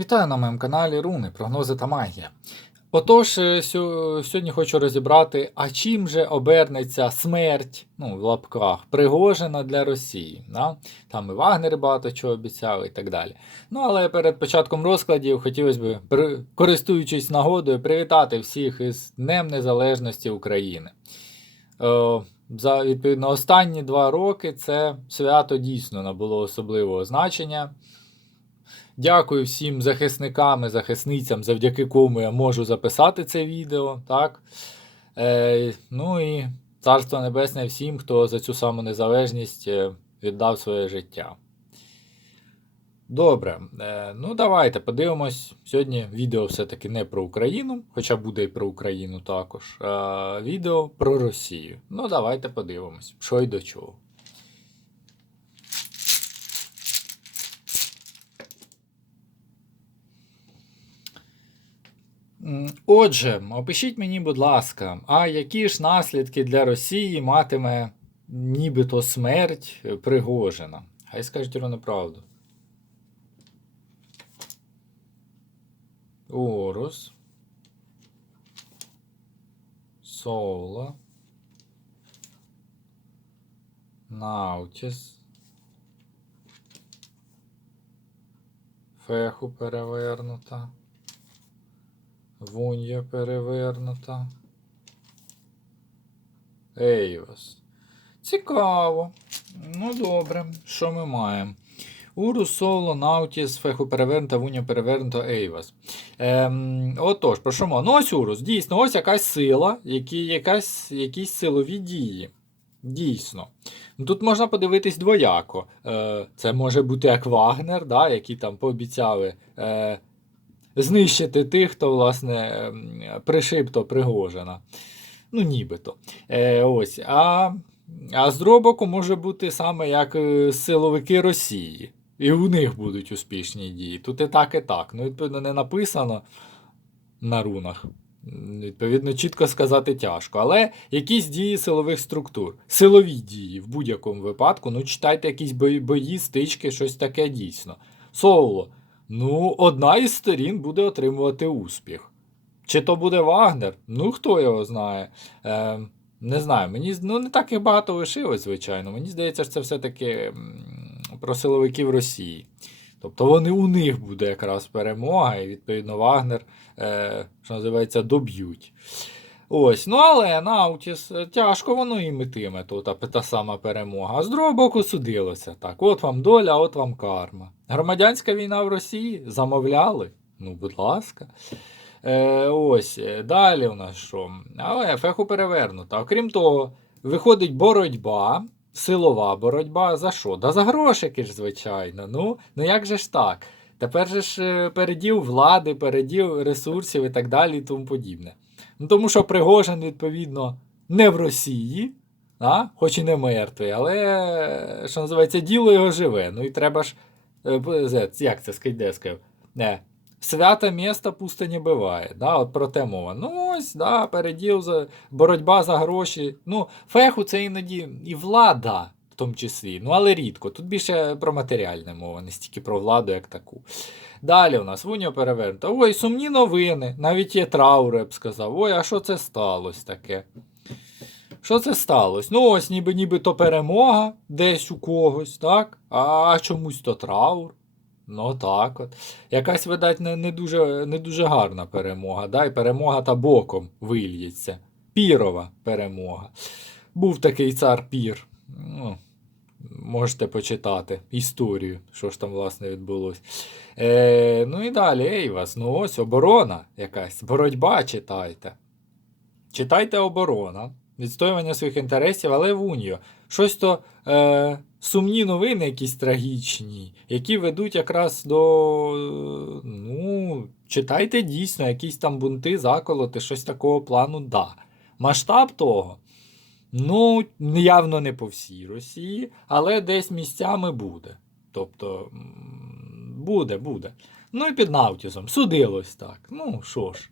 Вітаю на моєму каналі Руни, прогнози та магія. Отож, е, сьогодні хочу розібрати, а чим же обернеться смерть, ну, в лапках, Пригожина для Росії. Да? Там і Вагнери багато чого обіцяли і так далі. Ну, але перед початком розкладів хотілося б, користуючись нагодою, привітати всіх із Днем Незалежності України. Е, за відповідно останні два роки це свято дійсно набуло особливого значення. Дякую всім захисникам і захисницям, завдяки кому я можу записати це відео. Так? Е, ну і царство небесне всім, хто за цю саму незалежність е, віддав своє життя. Добре, е, ну давайте подивимось. Сьогодні відео все-таки не про Україну, хоча буде і про Україну також. А відео про Росію. Ну, давайте подивимось, що й до чого. Отже, опишіть мені, будь ласка, а які ж наслідки для Росії матиме нібито смерть е, Пригожина? Хай скажуть ровно правду. Орус. Соло. Наутіс. Феху перевернута. Вунья перевернута. Ейвас. Цікаво. Ну добре, що ми маємо? Урус, Соло, Наутіс, Феху перевернута, Вуня перевернута, Ейвас. Ем, отож, про що мова? Ну ось Урус, дійсно, ось якась сила, які, якась, якісь силові дії. Дійсно. Тут можна подивитись двояко. Е, це може бути як Вагнер, да, які там пообіцяли е, знищити тих, хто, власне, ем, пришибто Пригожина. Ну, нібито. Е, ось. А, а з другого боку може бути саме як е, силовики Росії. І у них будуть успішні дії. Тут і так, і так. Ну, відповідно, не написано на рунах. Відповідно, чітко сказати тяжко. Але якісь дії силових структур, силові дії в будь-якому випадку, ну читайте якісь бої, бої, стички, щось таке дійсно. Соло. Ну, одна із сторін буде отримувати успіх. Чи то буде Вагнер? Ну, хто його знає. Е, не знаю, мені ну, не так їх багато лишилось, звичайно. Мені здається, що це все-таки про силовиків Росії. Тобто вони у них буде якраз перемога, і відповідно Вагнер, е, що називається, доб'ють. Ось, ну але Наутіс, е, тяжко воно і метиме тут, та сама перемога. А з другого боку судилося так. От вам доля, от вам карма. Громадянська війна в Росії замовляли. Ну, будь ласка. Е, ось, е, далі у нас що? Але феху перевернута. Окрім того, виходить боротьба, силова боротьба. За що? Да за грошики ж, звичайно. Ну, ну як же ж так? Тепер же ж е, переділ влади, переділ ресурсів і так далі і тому подібне. Ну, тому що Пригожин, відповідно, не в Росії, а? хоч і не мертвий, але, що називається, діло його живе. Ну і треба ж. е, Як це скайде сказав? Не. Свято місто пусто не буває. Да, от про те мова. Ну ось, да, переділ за боротьба за гроші. Ну, феху це іноді і влада, тому числі. Ну, але рідко. Тут більше про матеріальне мова, не стільки про владу, як таку. Далі у нас Вуня перевернута. Ой, сумні новини. Навіть є траур, я б сказав. Ой, а що це сталося таке? Що це сталося? Ну, ось ніби ніби то перемога десь у когось, так? А чомусь то траур. Ну так от. Якась, видать, не, не, дуже, не дуже гарна перемога. Да? І перемога та боком вильється. Пірова перемога. Був такий цар Пір. Ну, можете почитати історію, що ж там, власне, відбулося. Е, ну і далі, Ейвас, ну ось оборона якась. Боротьба читайте. Читайте оборона, відстоювання своїх інтересів, але в Уніо. Щось то е, сумні новини, якісь трагічні, які ведуть якраз до. Ну, читайте дійсно, якісь там бунти, заколоти, щось такого плану, да. Масштаб того. Ну, явно не по всій Росії, але десь місцями буде. Тобто, буде, буде. Ну і під Наутісом. Судилось так. Ну, що ж.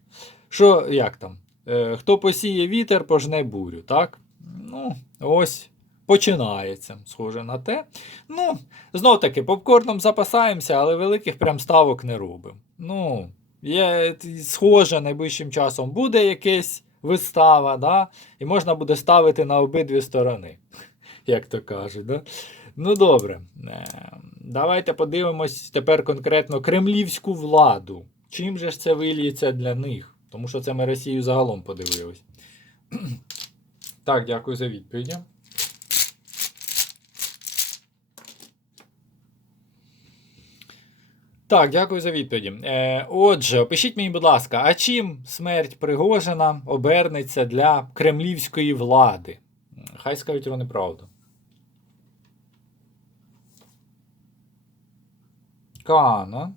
Що, як там? Е, хто посіє вітер, пожне бурю, так? Ну, ось починається. Схоже на те. Ну, знов таки, попкорном запасаємося, але великих прям ставок не робимо. Ну, є, схоже, найближчим часом буде якась вистава, да? і можна буде ставити на обидві сторони, як то кажуть. Да? Ну, добре. Е, Давайте подивимось тепер конкретно кремлівську владу. Чим же ж це виліється для них? Тому що це ми Росію загалом подивились. Так, дякую за відповіді. Так, дякую за відповіді. Е, отже, опишіть мені, будь ласка, а чим смерть Пригожина обернеться для кремлівської влади? Хай скажуть вони правду. Кана.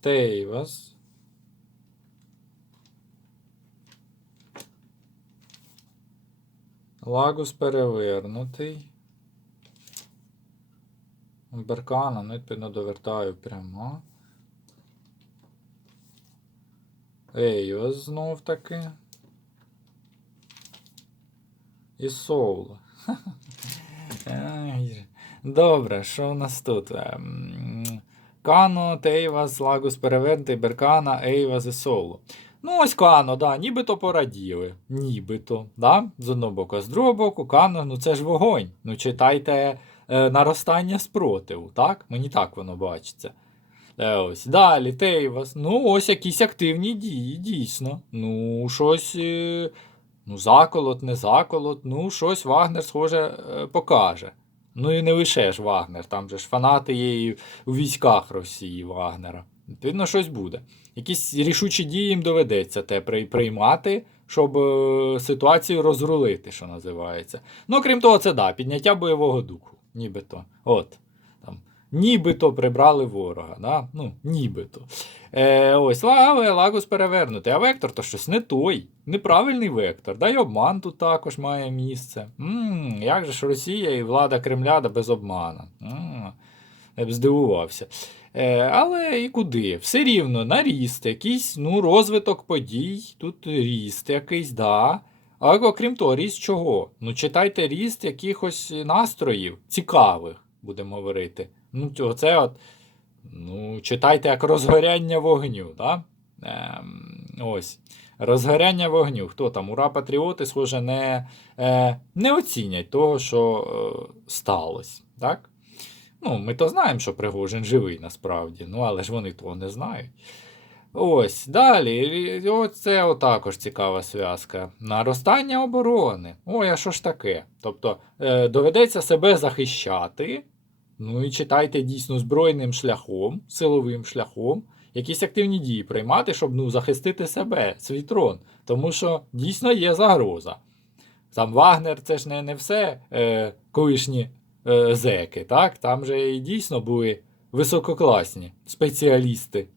Тейвас. Лагус перевернутий. Беркана, ну відповідно довертаю прямо. Ейос знов таки. І Соула. Ай, Добре, що у нас тут? Ем, Кано, Тейвас, Лагус перевернутий, Беркана, Ейвас і Соулу. Ну, ось Кано, да, нібито пораділи. Нібито. да, З одного боку, а з другого боку, Кано, ну це ж вогонь. Ну, читайте наростання спротиву, так? Мені так воно бачиться. Е, ось, Далі, Тейвас. Ну, ось якісь активні дії, дійсно. Ну, щось. Е, ну, заколот, не заколот, ну, щось Вагнер, схоже, е, покаже. Ну і не лише ж Вагнер, там же ж фанати є і у військах Росії Вагнера. Відповідно, щось буде. Якісь рішучі дії їм доведеться те приймати, щоб е, ситуацію розрулити, що називається. Ну, крім того, це да, підняття бойового духу. Нібито. От. Там. Нібито прибрали ворога. Да? Ну, нібито. Е, Ось, але Лагус перевернутий. А вектор то щось не той. Неправильний вектор. Да й обман тут також має місце. М-м, Як же ж Росія і влада Кремля да без обмана? М-м, Я б здивувався. Е, Але і куди? Все рівно на ріст, якийсь ну, розвиток подій, тут ріст якийсь, да. А окрім того, ріст чого? Ну, читайте ріст якихось настроїв, цікавих, будемо говорити. Ну, Оце от, ну, читайте як розгоряння вогню. Да? Ем, ось. Розгоряння вогню. Хто там? Ура Патріоти, схоже, не е, не оцінять того, що е, сталося. Так? Ну, Ми то знаємо, що Пригожин живий насправді, ну але ж вони того не знають. Ось, далі. Оце також цікава зв'язка. Наростання оборони. Ой, а що ж таке? Тобто е, доведеться себе захищати. Ну і читайте дійсно збройним шляхом, силовим шляхом, якісь активні дії приймати, щоб ну, захистити себе, свій трон. Тому що дійсно є загроза. Сам Вагнер це ж не не все е, колишні е, зеки. так? Там же і дійсно були висококласні спеціалісти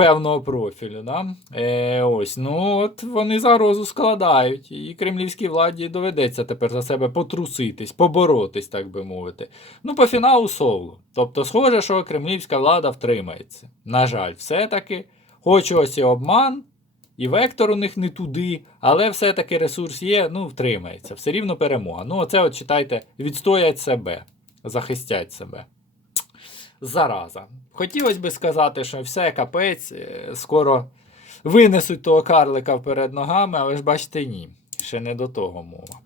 певного профілю. Да? Е, ось, ну от Вони загрозу складають, і кремлівській владі доведеться тепер за себе потруситись, поборотись, так би мовити. Ну, по фіналу соло. Тобто, схоже, що кремлівська влада втримається. На жаль, все-таки, хоч ось і обман. І вектор у них не туди, але все-таки ресурс є, ну, втримається. Все рівно перемога. Ну, оце, от читайте, відстоять себе, захистять себе зараза. Хотілося б сказати, що все капець, е, скоро винесуть того карлика перед ногами, але ж бачите, ні. Ще не до того мова.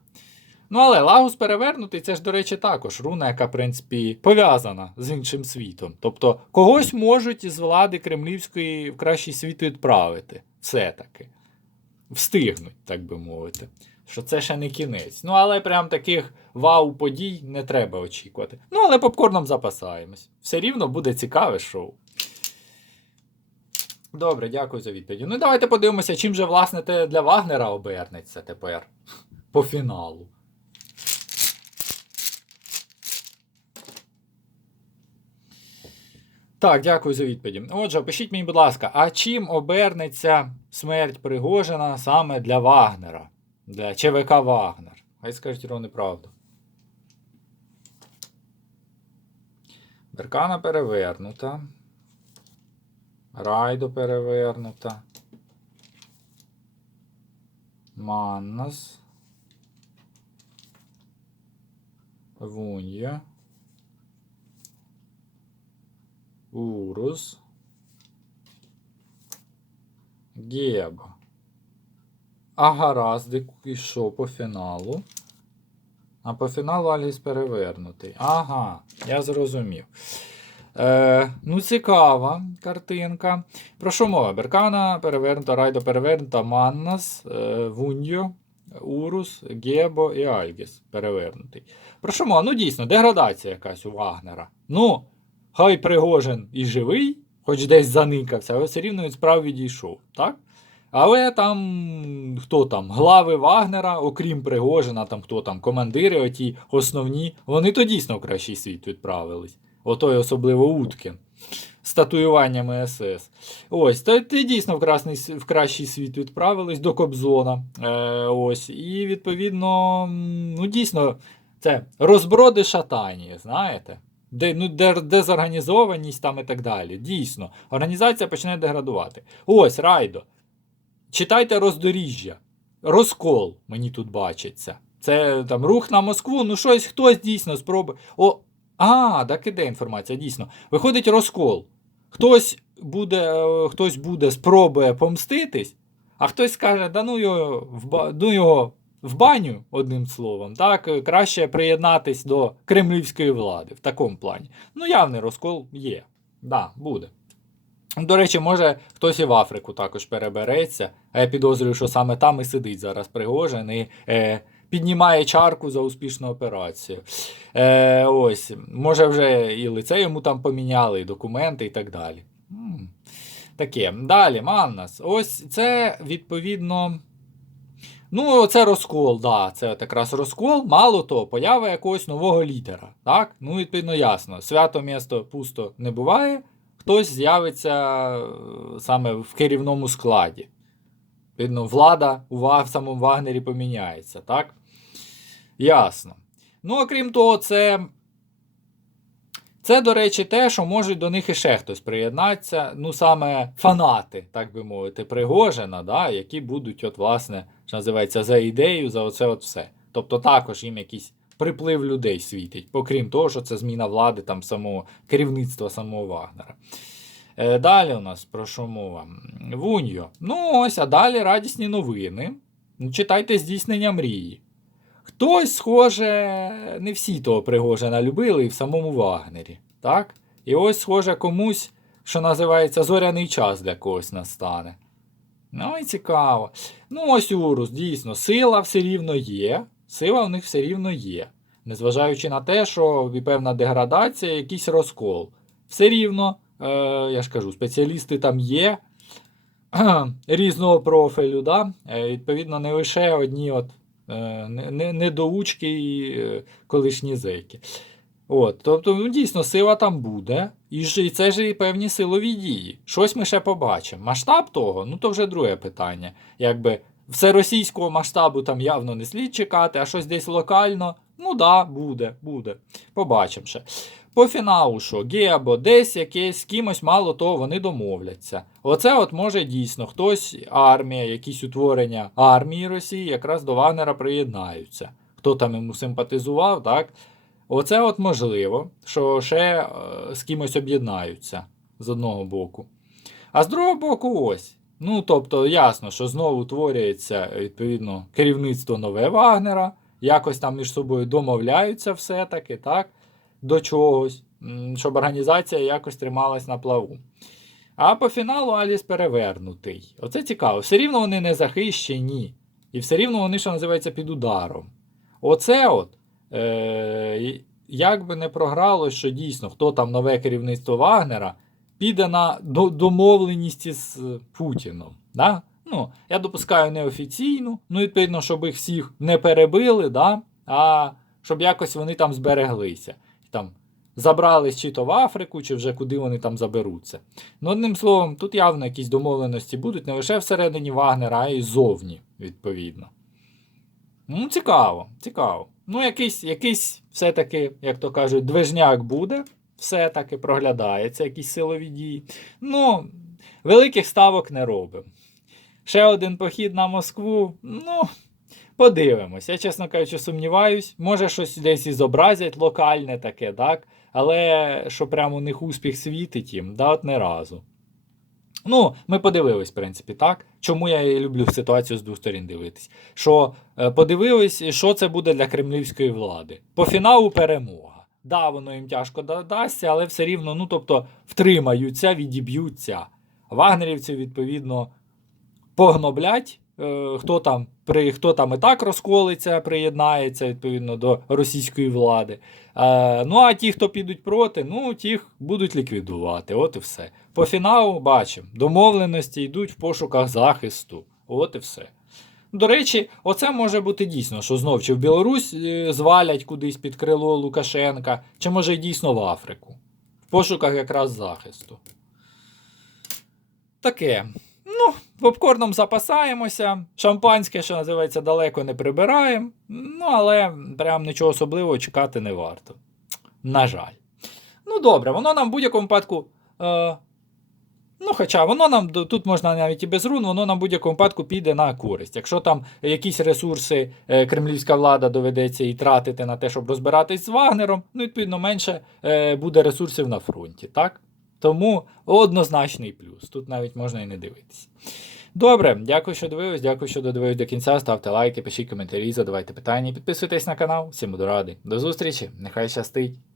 Ну, але Лагус перевернутий, це ж, до речі, також руна, яка, в принципі, пов'язана з іншим світом. Тобто, когось можуть із влади кремлівської в кращий світ відправити. Все-таки. Встигнуть, так би мовити що це ще не кінець. Ну, але прям таких вау-подій не треба очікувати. Ну, але попкорном запасаємось. Все рівно буде цікаве шоу. Добре, дякую за відповідь. Ну, давайте подивимося, чим же, власне, те для Вагнера обернеться тепер по фіналу. Так, дякую за відповідь. Отже, пишіть мені, будь ласка, а чим обернеться смерть Пригожина саме для Вагнера? Для ЧВК Вагнер. Хай скажуть ровно правду. Беркана перевернута. Райдо перевернута. Маннас. Вунья. Урус. Геба. А і що по фіналу? А по фіналу Альгіс перевернутий. Ага, я зрозумів. Е, ну, цікава картинка. Про що мова? Беркана перевернута, Райдо перевернута, Маннас, е, Вуньо, Урус, Гебо і Альгіс перевернутий. Про що мова? Ну, дійсно, деградація якась у Вагнера. Ну, хай Пригожин і живий, хоч десь заникався, але все рівно від справ відійшов. так? Але там хто там? Глави Вагнера, окрім Пригожина, там хто там, командири, оті основні, вони то дійсно в кращий світ відправились. Отой особливо Уткін. З татуюваннями СС. Ось, то ти дійсно в, красний, в кращий світ відправились до Кобзона. Е, ось, і відповідно, ну дійсно, це розброди шатані, знаєте? Де, ну, де, дезорганізованість там і так далі. Дійсно, організація почне деградувати. Ось, Райдо. Читайте роздоріжжя. Розкол мені тут бачиться. Це там рух на Москву, ну щось хтось дійсно спробує. О, а, так іде інформація, дійсно. Виходить розкол. Хтось буде, е, хтось буде спробує помститись, а хтось скаже, да ну його в, ну його в баню, одним словом, так, е, краще приєднатись до кремлівської влади в такому плані. Ну, явний розкол є. Да, буде. До речі, може хтось і в Африку також перебереться, а я підозрюю, що саме там і сидить зараз Пригожин і е, піднімає чарку за успішну операцію. Е, ось, може, вже і лице йому там поміняли, і документи, і так далі. Таке. Далі, Маннас. Ось це відповідно. Ну, це розкол, да, це якраз розкол. Мало того, поява якогось нового лідера. Так? Ну, відповідно, ясно. Свято місто пусто не буває. Хтось з'явиться е, саме в керівному складі. Відповідно, влада у самому Вагнері поміняється, так? Ясно. Ну, окрім того, це. Це, до речі, те, що можуть до них іще хтось приєднатися. Ну, саме фанати, так би мовити, Пригожина, да, які будуть, от, власне, що називається, за ідею, за оце от все. Тобто також їм якийсь приплив людей світить, окрім того, що це зміна влади там самого керівництва самого Вагнера. Е, далі у нас про що мова? Вуньо. Ну ось, а далі радісні новини. Ну, Читайте здійснення мрії. Хтось, схоже, не всі того Пригожина любили і в самому Вагнері. Так? І ось, схоже, комусь, що називається, зоряний час для когось настане. Ну і цікаво. Ну, ось Урус, дійсно, сила все рівно є. Сила в них все рівно є. Незважаючи на те, що і певна деградація, якийсь розкол. Все рівно, е, я ж кажу, спеціалісти там є різного профілю. Да? Е, відповідно, не лише одні от, е, не- не- недоучки і е, колишні зеки. От, тобто, ну, дійсно, сила там буде, і це ж і певні силові дії. Щось ми ще побачимо. Масштаб того, ну то вже друге питання. Якби всеросійського масштабу там явно не слід чекати, а щось десь локально, ну да, буде, буде. Побачимо ще. По фіналу, що Гебо, десь якесь з кимось, мало того, вони домовляться. Оце от може дійсно хтось, армія, якісь утворення армії Росії якраз до Вагнера приєднаються. Хто там йому симпатизував, так? Оце от можливо, що ще е, з кимось об'єднаються з одного боку. А з другого боку, ось. Ну, тобто, ясно, що знову утворюється відповідно керівництво нове Вагнера, якось там між собою домовляються все-таки, так? До чогось, щоб організація якось трималась на плаву. А по фіналу Аліс перевернутий. Оце цікаво. Все рівно вони не захищені. І все рівно вони, що називається, під ударом. Оце от. Е, як би не програло, що дійсно, хто там нове керівництво Вагнера піде на домовленість е, Путіном. Да? Ну, я допускаю неофіційну, ну, відповідно, щоб їх всіх не перебили, да? а щоб якось вони там збереглися. Там, забрались чи то в Африку, чи вже куди вони там заберуться. Ну, одним словом, тут явно якісь домовленості будуть не лише всередині Вагнера, а й зовні, відповідно. Ну, цікаво, цікаво. Ну, якийсь, якийсь все-таки, як то кажуть, движняк буде, все-таки проглядається, якісь силові дії. Ну, великих ставок не робимо. ще один похід на Москву. Ну, подивимось. Я, чесно кажучи, сумніваюсь. Може, щось десь і зобразять локальне таке, так? Але що прямо у них успіх світить їм, да, от не разу. Ну, ми подивились, в принципі, так. Чому я і люблю ситуацію з двох сторін дивитись? Що е, подивились, що це буде для кремлівської влади. По фіналу перемога. Да, воно їм тяжко дадасться, але все рівно, ну тобто, втримаються, відіб'ються. Вагнерівців, відповідно, погноблять. Е, хто там, при, хто там і так розколиться, приєднається відповідно до російської влади. Е, ну а ті, хто підуть проти, ну тих будуть ліквідувати. От і все. По фіналу бачимо, домовленості йдуть в пошуках захисту. От і все. До речі, оце може бути дійсно, що знов чи в Білорусь е, звалять кудись під крило Лукашенка, чи може дійсно в Африку. В пошуках якраз захисту. Таке. Ну, попкорном запасаємося. Шампанське, що називається, далеко не прибираємо. Ну, але прям нічого особливого чекати не варто. На жаль. Ну, добре, воно нам в будь-якому випадку. Е, ну, хоча воно нам тут можна навіть і без рун, воно нам в будь-якому випадку піде на користь. Якщо там якісь ресурси е, кремлівська влада доведеться і тратити на те, щоб розбиратись з Вагнером, ну, відповідно, менше е, буде ресурсів на фронті, так? Тому однозначний плюс. Тут навіть можна і не дивитися. Добре, дякую, що дивились, дякую, що додивились до кінця. Ставте лайки, пишіть коментарі, задавайте питання, підписуйтесь на канал. Всім буду радий. До зустрічі, нехай щастить!